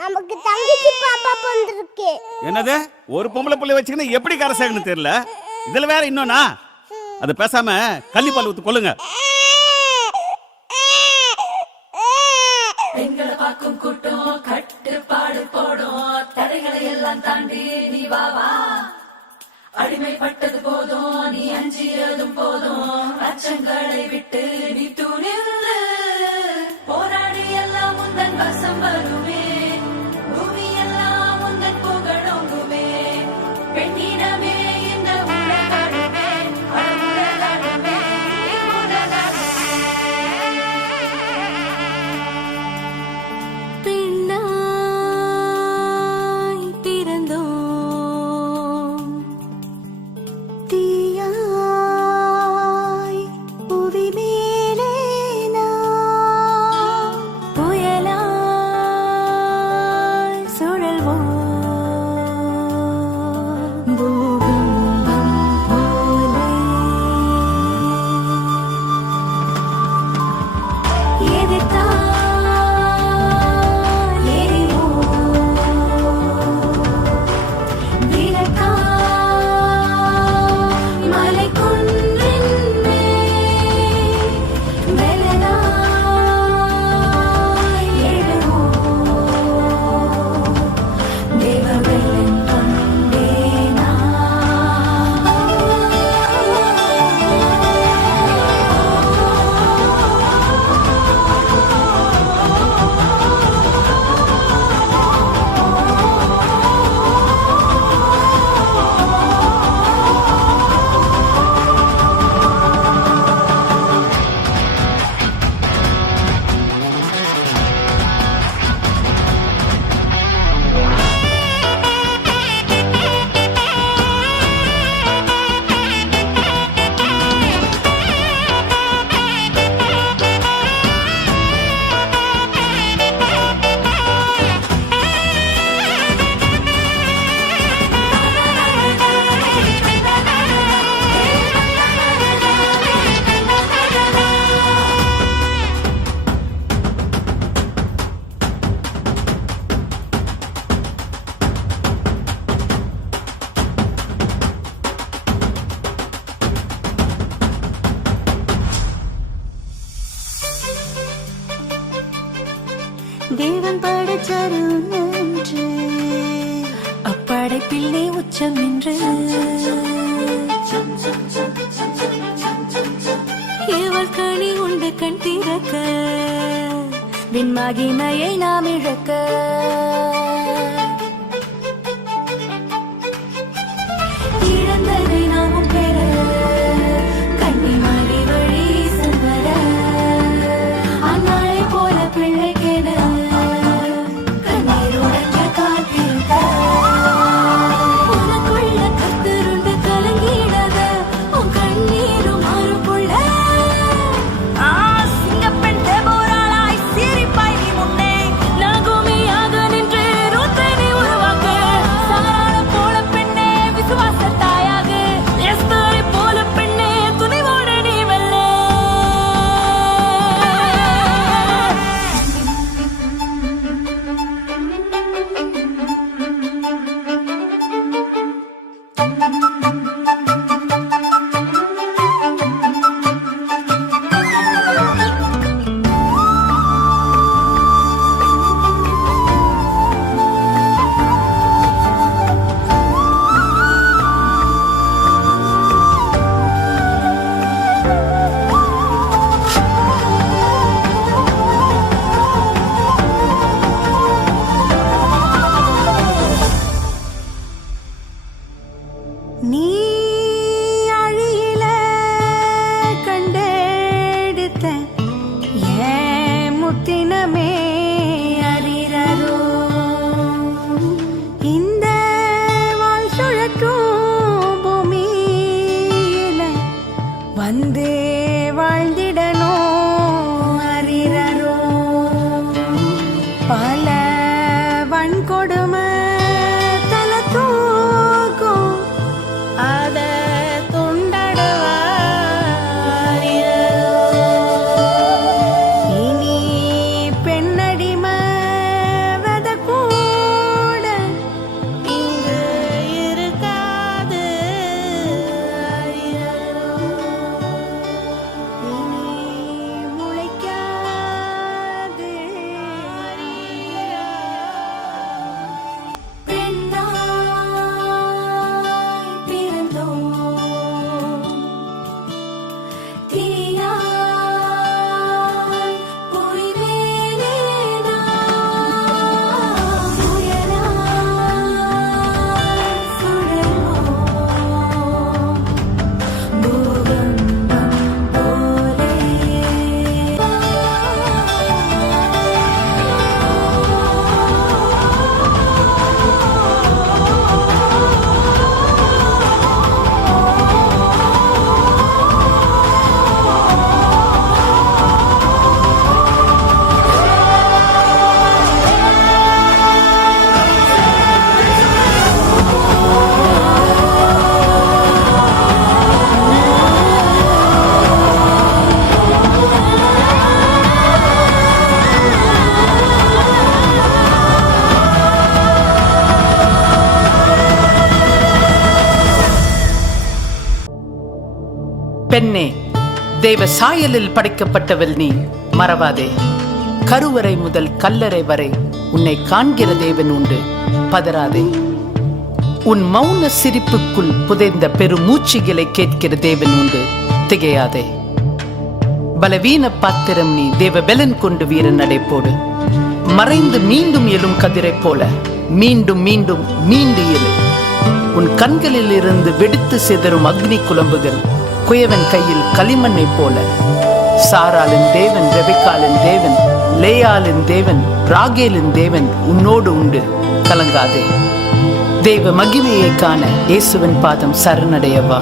நமக்கு தங்கச்சி பாப்பா பிறந்திருக்கு. என்னது ஒரு பொம்பளை புள்ளை வச்சுக்கின்னு எப்படி கரை சேர்க்கணும்னு தெரியல. இதுல வேற இன்னொன்னா அது பேசாம கள்ளிப்பால் ஊத்து கொள்ளுங்க. பெண்களை பார்க்கும் கூட்டம் கட்டுப்பாடு போடும், தடைகளை எல்லாம் தாண்டி நீ வா வா. அடிமைப்பட்டது போதும், நீ அஞ்சியதும் போதும், அச்சங்களை விட்டு நீ துணிந்து போராடி எல்லாம் முந்தன் வசம் வருமே, பூமி எல்லாம் முந்தன் புகழோங்குமே. பெண்ணிடமே இந்த உலகமே, உலகமே உலகமே. பெண்ணாய் பிறந்தோம், தீயாய் புவி மேலே நாம் புயலாய் சுழல்வோம், பூகம்பம் போலே எதிர்த்தால் எரிவோம், விளக்காய் மலைக்குன்றின் மேல் மெலனாய் எழுவோம், தேவவெள்ளம் கொண்டே தேவன் படைச்சாரு ஒன்று, அப்படைப்பில் நீ உச்சம் நின்று, இவள் கனி உண்டு கண் திறக்க, விண்மகிமையை நாம் இழக்க. இழந்ததை நாமும் பெற, கன்னிமரி வழி செல்வர, அந்நாளை போல பிள்ளைக்கென கண்ணீருடைய காத்திருக்க. உனக்குள்ள கத்தருண்டு கலங்கிடாத, உன் கண்ணீரும் மாறும் புள்ள. சிங்கப்பெண் தேபோராளாய் சிரிப்பாய் நீ முன்னே, நகுமியாக நின்று ரூத்தை நீ உருவாக்க. சாராள போல பெண்ணே விசுவாச தாயாக, எஸ்தரை போல பெண்ணே துணிவோடு நீ வெல்ல. நீ அழியில கண்டெடுத்த ஏன் முத்தினமே அறிரரோ, இந்த வாழ் சுழற்றும் பூமியில வந்து வாழ்ந்திடணும் அறிரரோ. பல வன்கொடுமை தலை தூக்கும், அத துண்டடவாரியோ. இனி பெண்ணடி பெண்ணே, தேவ சாயலில் படைக்கப்பட்டவள் நீ, மறவாதே. கருவறை முதல் கல்லறை வரை உன்னை காண்கிற தேவன் உண்டு, பதறாதே. உன் மௌன சிரிப்புக்குள் புதைந்த பெருமூச்சிகளை கேட்கிற தேவன் உண்டு, திகையாதே. பலவீன பாத்திரம் நீ, தேவ பெலன் கொண்டு வீரன் நடைபோடு. மறைந்து மீண்டும் எழும் கதிரை போல மீண்டும் மீண்டும் மீண்டு எழு. உன் கண்களில் இருந்து வெடித்து சிதறும் அக்னி குழம்புகள் குயவன் கையில் களிமண்ணை போல. சாராளின் தேவன், ரெபெக்காளின் தேவன், லேயாளின் தேவன், ராகேலின் தேவன் உன்னோடு உண்டு, கலங்காதே. தேவ மகிமையை காண இயேசுவின் பாதம் சரணடையவா.